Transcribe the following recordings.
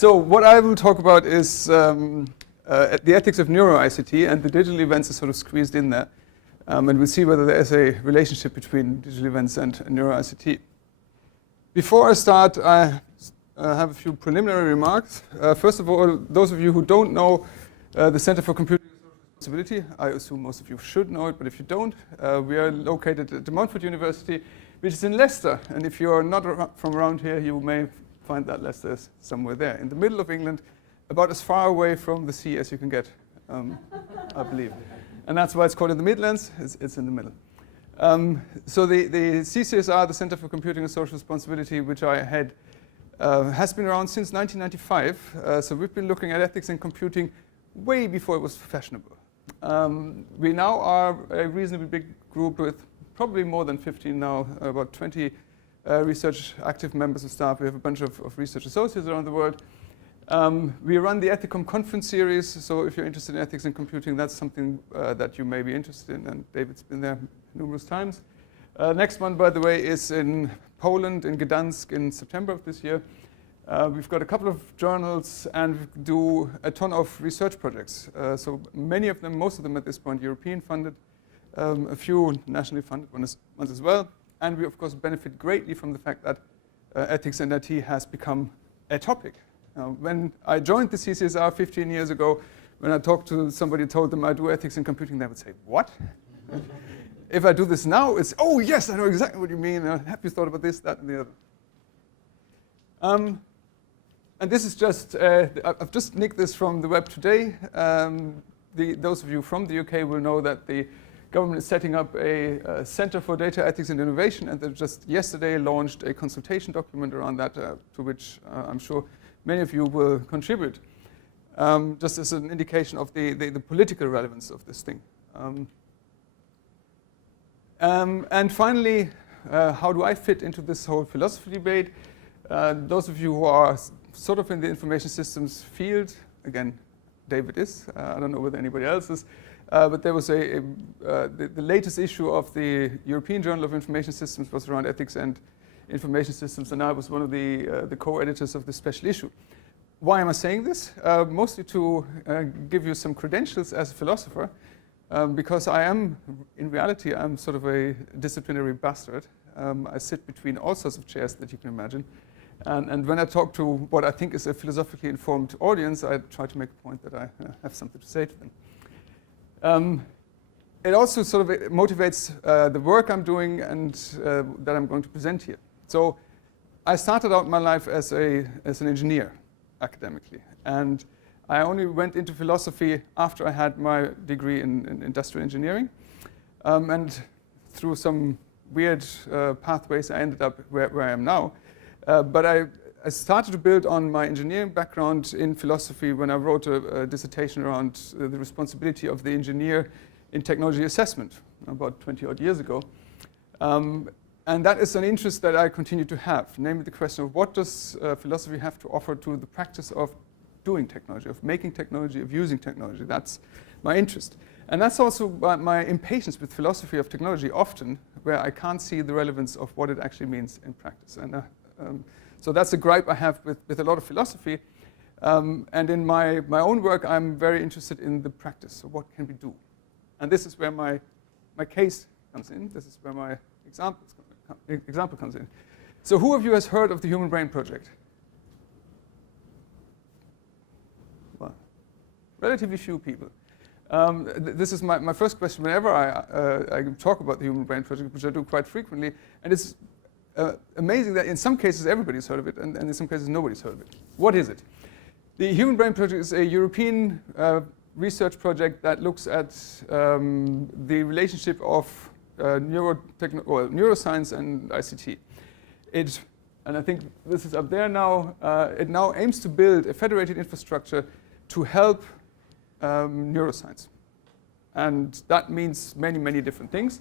So what I will talk about is the ethics of Neuro ICT, and the digital events are sort of squeezed in there. And we'll see whether there is a relationship between digital events and Neuro ICT. Before I start, I have a few preliminary remarks. First of all, those of you who don't know the Center for Computing and Social Responsibility, I assume most of you should know it, but if you don't, we are located at De Montfort University, which is in Leicester. And if you're not from around here, you may find that Leicester is somewhere there, in the middle of England, about as far away from the sea as you can get, I believe. And that's why it's called in the Midlands. It's in the middle. So the CCSR, the Center for Computing and Social Responsibility, which I head, has been around since 1995. So we've been looking at ethics in computing way before it was fashionable. We now are a reasonably big group with probably more than 15 now, about 20 research active members of staff. We have a bunch of research associates around the world. We run the Ethicom conference series, so if you're interested in ethics in computing, that's something that you may be interested in, and David's been there numerous times. Next one, by the way, is in Poland, in Gdansk, in September of this year. We've got a couple of journals, and we do a ton of research projects. So many of them, most of them at this point, European funded, a few nationally funded ones as well. And we, of course, benefit greatly from the fact that ethics in IT has become a topic. When I joined the CCSR 15 years ago, when I talked to somebody, told them I do ethics in computing, they would say, what? If I do this now, it's, oh, yes, I know exactly what you mean. Have you thought about this, that, and the other? And this is just, I've just nicked this from the web today. Those of you from the UK will know that the government is setting up a Center for Data Ethics and Innovation, and they just yesterday launched a consultation document around that, to which I'm sure many of you will contribute, just as an indication of the political relevance of this thing. And finally, how do I fit into this whole philosophy debate? Those of you who are sort of in the information systems field, again, David is, I don't know whether anybody else is, but there was the latest issue of the European Journal of Information Systems was around ethics and information systems, and I was one of the co-editors of this special issue. Why am I saying this? Mostly to give you some credentials as a philosopher, because I am, in reality, I'm sort of a disciplinary bastard. I sit between all sorts of chairs that you can imagine. And when I talk to what I think is a philosophically informed audience, I try to make a point that I have something to say to them. It also sort of motivates the work I'm doing and that I'm going to present here. So I started out my life as an engineer, academically. And I only went into philosophy after I had my degree in industrial engineering. And through some weird pathways, I ended up where I am now. But I started to build on my engineering background in philosophy when I wrote a dissertation around the responsibility of the engineer in technology assessment about 20-odd years ago. And that is an interest that I continue to have, namely the question of what does philosophy have to offer to the practice of doing technology, of making technology, of using technology. That's my interest. And that's also my impatience with philosophy of technology often, where I can't see the relevance of what it actually means in practice. And so that's a gripe I have with a lot of philosophy. And in my own work, I'm very interested in the practice. So what can we do? And this is where my case comes in. This is where my example comes in. So who of you has heard of the Human Brain Project? Well, relatively few people. This is my first question whenever I talk about the Human Brain Project, which I do quite frequently. And it's amazing that in some cases everybody's heard of it, and in some cases nobody's heard of it. What is it? The Human Brain Project is a European research project that looks at the relationship of neuroscience and ICT. And I think this is up there now, it now aims to build a federated infrastructure to help neuroscience. And that means many, many different things.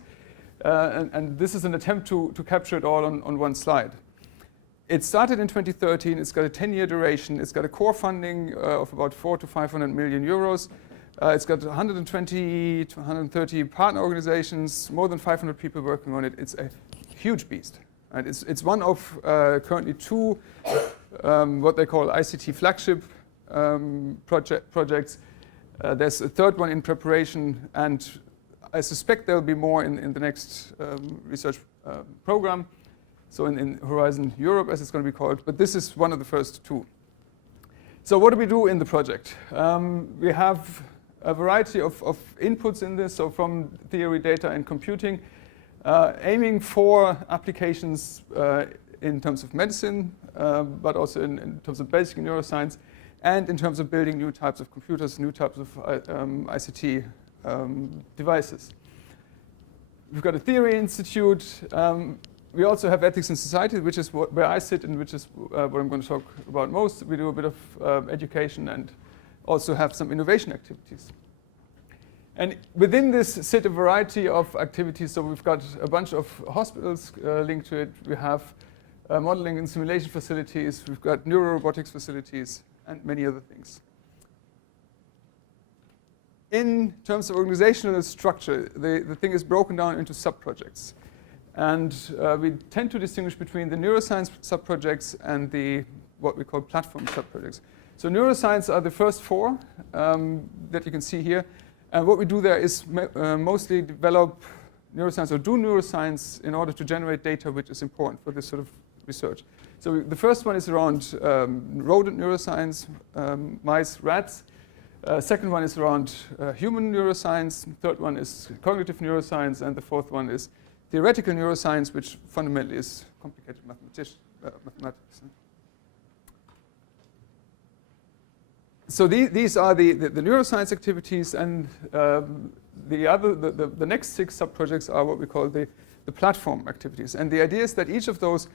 And this is an attempt to capture it all on one slide. It started in 2013. It's got a 10-year duration. It's got a core funding of about 400 to 500 million euros. It's got 120 to 130 partner organizations, more than 500 people working on it. It's a huge beast. Right? It's one of currently two what they call ICT flagship projects. There's a third one in preparation, and I suspect there will be more in the next research program, so in Horizon Europe, as it's going to be called. But this is one of the first two. So what do we do in the project? We have a variety of inputs in this, so from theory, data, and computing, aiming for applications in terms of medicine, but also in terms of basic neuroscience, and in terms of building new types of computers, new types of ICT devices. We've got a theory institute. We also have ethics in society, which is where I sit and which is what I'm going to talk about most. We do a bit of education and also have some innovation activities. And within this sit a variety of activities. So we've got a bunch of hospitals linked to it. We have modeling and simulation facilities. We've got neurorobotics facilities and many other things. In terms of organizational structure, the thing is broken down into sub-projects. And we tend to distinguish between the neuroscience sub-projects and the what we call platform sub-projects. So neuroscience are the first four that you can see here. And what we do there is mostly develop neuroscience or do neuroscience in order to generate data which is important for this sort of research. So the first one is around rodent neuroscience, mice, rats. Second one is around human neuroscience. Third one is cognitive neuroscience. And the fourth one is theoretical neuroscience, which fundamentally is complicated mathematics. So these are the neuroscience activities, and the next 6 sub-projects are what we call the platform activities. And the idea is that each of those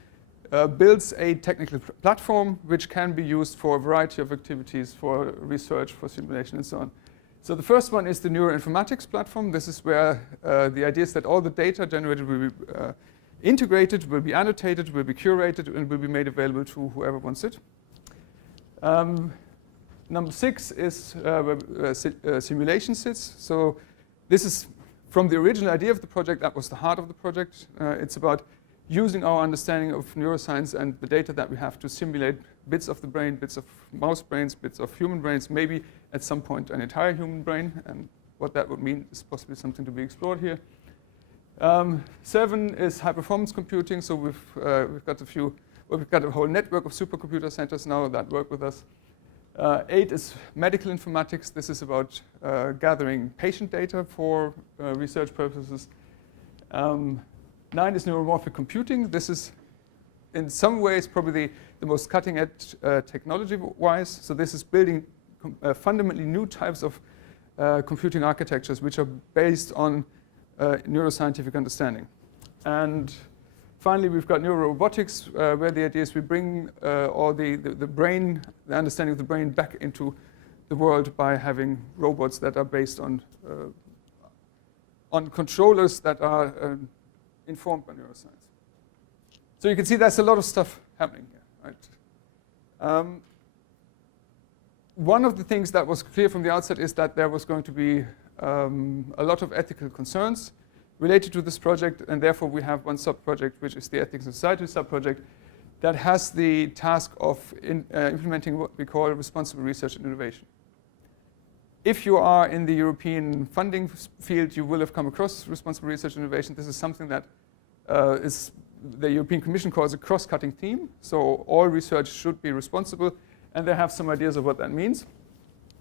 builds a technical platform which can be used for a variety of activities, for research, for simulation, and so on. So the first one is the neuroinformatics platform. This is where the idea is that all the data generated will be integrated, will be annotated, will be curated, and will be made available to whoever wants it. Number 6 is simulation sits. So this is from the original idea of the project. That was the heart of the project. It's about using our understanding of neuroscience and the data that we have to simulate bits of the brain, bits of mouse brains, bits of human brains, maybe at some point an entire human brain. And what that would mean is possibly something to be explored here. 7 is high-performance computing. So we've got a whole network of supercomputer centers now that work with us. 8 is medical informatics. This is about gathering patient data for research purposes. 9 is neuromorphic computing. This is, in some ways, probably the most cutting-edge technology-wise. So this is building fundamentally new types of computing architectures which are based on neuroscientific understanding. And finally, we've got neurorobotics, where the idea is we bring all the brain, the understanding of the brain back into the world by having robots that are based on controllers that are informed by neuroscience. So you can see there's a lot of stuff happening here, right? One of the things that was clear from the outset is that there was going to be a lot of ethical concerns related to this project, and therefore we have one sub-project, which is the Ethics in Society sub-project, that has the task of implementing what we call responsible research and innovation. If you are in the European funding field, you will have come across responsible research and innovation. This is something that the European Commission calls a cross-cutting theme. So all research should be responsible, and they have some ideas of what that means.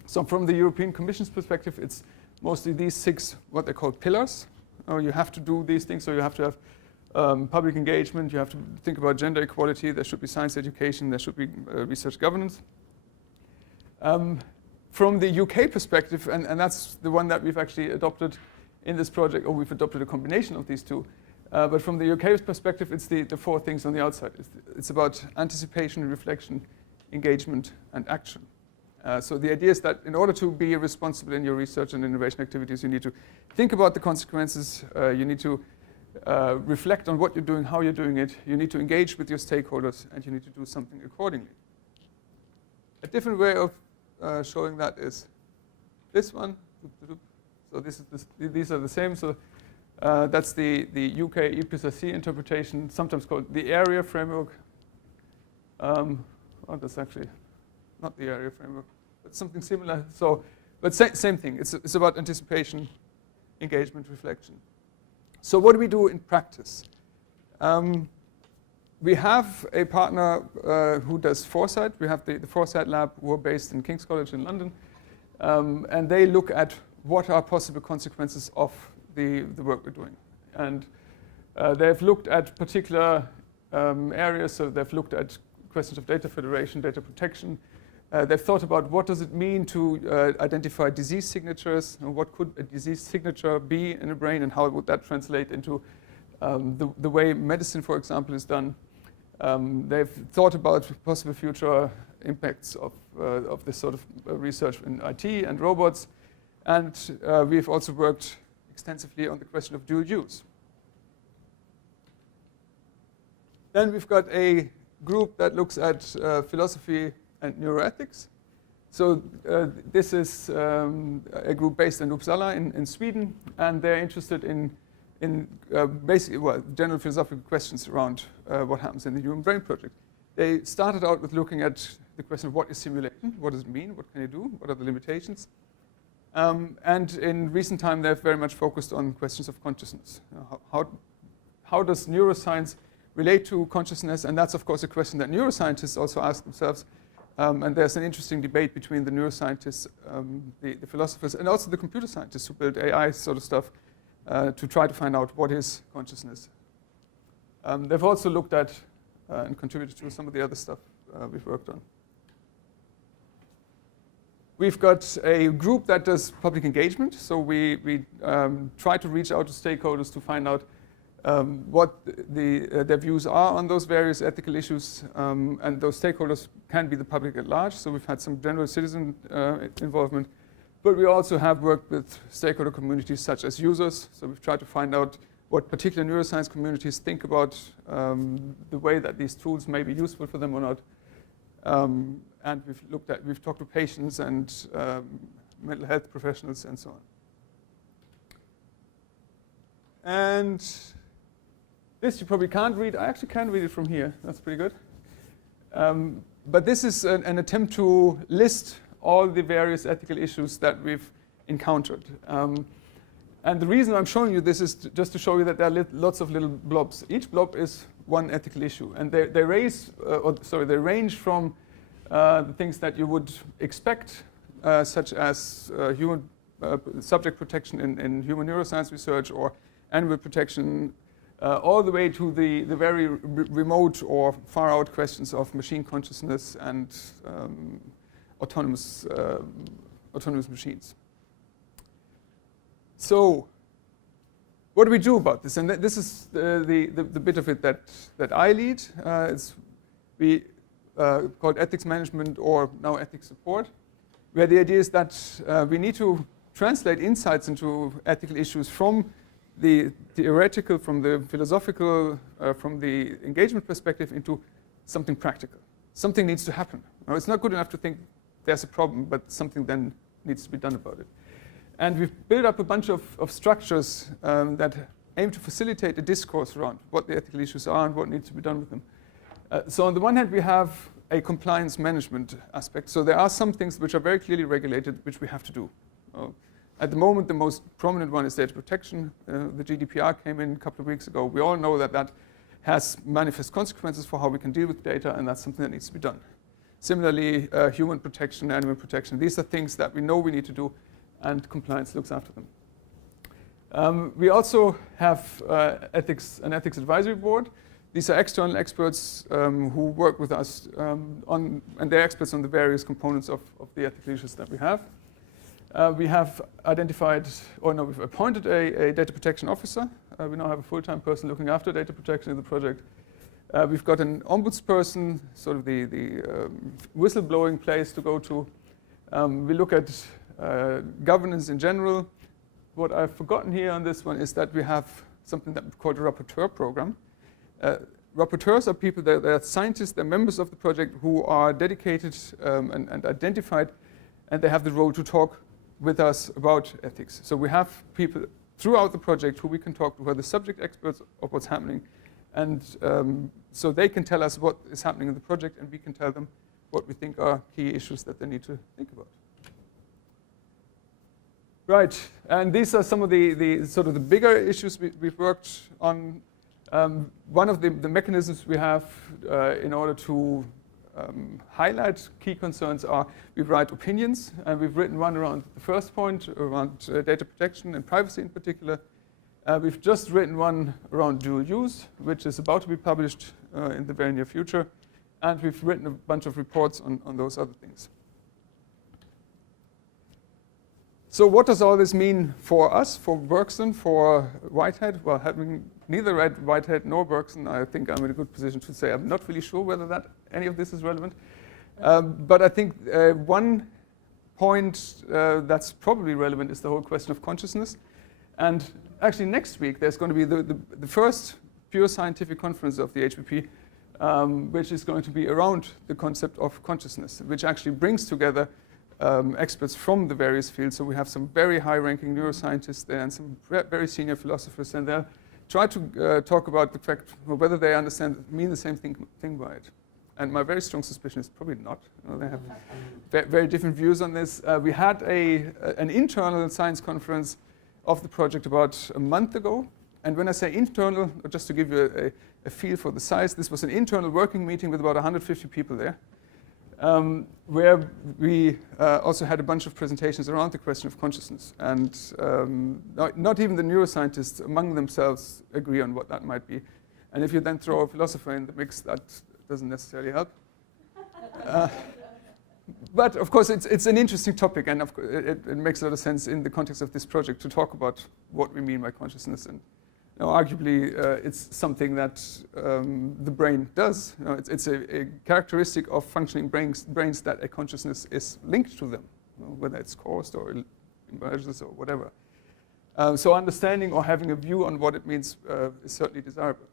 So from the European Commission's perspective, it's mostly these 6, what they call pillars. You have to do these things, so you have to have public engagement, you have to think about gender equality, there should be science education, there should be research governance. From the UK perspective, and that's the one that we've actually adopted in this project, or we've adopted a combination of these two, but from the UK's perspective, it's the 4 things on the outside. It's about anticipation, reflection, engagement, and action. So the idea is that in order to be responsible in your research and innovation activities, you need to think about the consequences, you need to reflect on what you're doing, how you're doing it, you need to engage with your stakeholders, and you need to do something accordingly. A different way of showing that is this one. So these are the same. So that's the UK EPSRC interpretation, sometimes called the area framework. well, that's actually not the area framework, but something similar. So, but same thing. It's about anticipation, engagement, reflection. So what do we do in practice? We have a partner who does foresight. We have the foresight lab, who are based in King's College in London. And they look at what are possible consequences of the work we're doing. And they've looked at particular areas. So they've looked at questions of data federation, data protection. They've thought about what does it mean to identify disease signatures, and what could a disease signature be in a brain, and how would that translate into the way medicine, for example, is done. They've thought about possible future impacts of this sort of research in IT and robots. And we've also worked extensively on the question of dual use. Then we've got a group that looks at philosophy and neuroethics. So this is a group based in Uppsala in Sweden, and they're interested in basically, well, general philosophical questions around what happens in the Human Brain Project. They started out with looking at the question of what is simulation, what does it mean, what can you do, what are the limitations. And in recent time, they've very much focused on questions of consciousness. How does neuroscience relate to consciousness? And that's, of course, a question that neuroscientists also ask themselves. And there's an interesting debate between the neuroscientists, the philosophers, and also the computer scientists who build AI sort of stuff to try to find out what is consciousness. They've also looked at and contributed to some of the other stuff we've worked on. We've got a group that does public engagement. So we try to reach out to stakeholders to find out what their views are on those various ethical issues. And those stakeholders can be the public at large. So we've had some general citizen involvement. But we also have worked with stakeholder communities such as users. So we've tried to find out what particular neuroscience communities think about the way that these tools may be useful for them or not. And we've talked to patients and mental health professionals and so on. And this you probably can't read. I actually can read it from here. That's pretty good. But this is an attempt to list all the various ethical issues that we've encountered. And the reason I'm showing you this is just to show you that there are lots of little blobs. Each blob is one ethical issue. And they range from the things that you would expect, such as human subject protection in human neuroscience research or animal protection, all the way to the very remote or far out questions of machine consciousness and autonomous machines. So what do we do about this? And this is the bit of it that I lead. We called ethics management, or now ethics support, where the idea is that we need to translate insights into ethical issues from the theoretical, from the philosophical, from the engagement perspective into something practical. Something needs to happen. Now, it's not good enough to think there's a problem, but something then needs to be done about it. And we've built up a bunch of structures that aim to facilitate a discourse around what the ethical issues are and what needs to be done with them. So on the one hand, we have a compliance management aspect. So there are some things which are very clearly regulated, which we have to do. At the moment, the most prominent one is data protection. The GDPR came in a couple of weeks ago. We all know that that has manifest consequences for how we can deal with data, and that's something that needs to be done. Similarly, human protection, animal protection, these are things that we know we need to do, and compliance looks after them. We also have an ethics advisory board. These are external experts who work with us and they're experts on the various components of the ethical issues that we have. We have we've appointed a data protection officer. We now have a full-time person looking after data protection in the project. We've got an ombudsperson, sort of the whistleblowing place to go to. We look at governance in general. What I've forgotten here on this one is that we have something that we call a rapporteur program. Rapporteurs are people that are scientists, they're members of the project who are dedicated and identified, and they have the role to talk with us about ethics. So we have people throughout the project who we can talk to, who are the subject experts of what's happening. And so they can tell us what is happening in the project, and we can tell them what we think are key issues that they need to think about. Right, and these are some of the sort of the bigger issues we've worked on. One of the mechanisms we have in order to highlight key concerns are we write opinions, and we've written one around the first point, around data protection and privacy in particular. We've just written one around dual use, which is about to be published in the very near future, and we've written a bunch of reports on those other things. So what does all this mean for us, for Berkson, for Whitehead? Well, having neither read Whitehead nor Berkson, I think I'm in a good position to say I'm not really sure whether any of this is relevant. But I think one point that's probably relevant is the whole question of consciousness. And actually next week there's going to be the first pure scientific conference of the HPP, which is going to be around the concept of consciousness, which actually brings together experts from the various fields. So we have some very high-ranking neuroscientists there and some very senior philosophers, and they'll try to talk about the fact whether they mean the same thing by it. And my very strong suspicion is probably not. They have very different views on this. We had an internal science conference of the project about a month ago. And when I say internal, just to give you a feel for the size, this was an internal working meeting with about 150 people there. Where we also had a bunch of presentations around the question of consciousness. And not even the neuroscientists among themselves agree on what that might be. And if you then throw a philosopher in the mix, that doesn't necessarily help. But of course, it's an interesting topic, and of course, it makes a lot of sense in the context of this project to talk about what we mean by consciousness. And arguably, it's something that the brain does. It's a characteristic of functioning brains that a consciousness is linked to them, whether it's caused or emerges or whatever. So understanding or having a view on what it means is certainly desirable.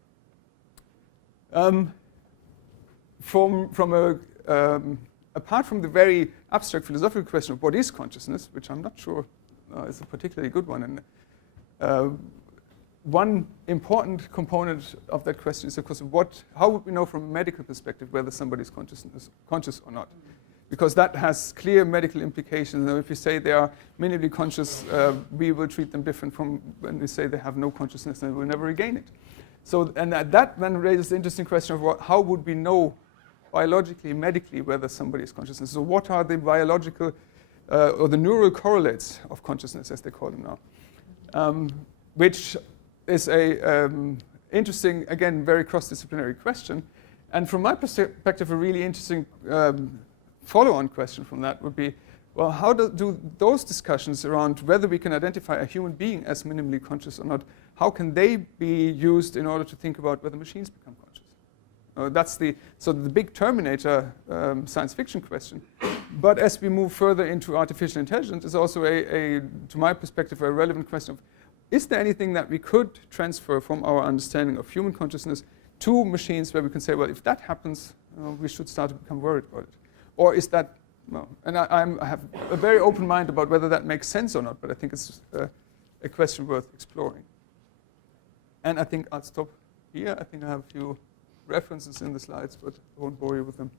Apart from the very abstract philosophical question of what is consciousness, which I'm not sure is a particularly good one, and one important component of that question is, of course, how would we know from a medical perspective whether somebody is conscious or not? Because that has clear medical implications. Now, if you say they are minimally conscious, we will treat them different from when we say they have no consciousness and will never regain it. So, and that then raises the interesting question of how would we know biologically, medically, whether somebody is conscious. So what are the biological or the neural correlates of consciousness, as they call them now? Which is a interesting, again, very cross-disciplinary question. And from my perspective, a really interesting follow-on question from that would be, well, how do those discussions around whether we can identify a human being as minimally conscious or not, how can they be used in order to think about whether machines become conscious? That's the big Terminator science fiction question. But as we move further into artificial intelligence, it's also to my perspective, a relevant question of, is there anything that we could transfer from our understanding of human consciousness to machines where we can say, well, if that happens, we should start to become worried about it? Or is that, well, and I have a very open mind about whether that makes sense or not, but I think it's a question worth exploring. And I think I'll stop here. I think I have a few references in the slides, but I won't bore you with them.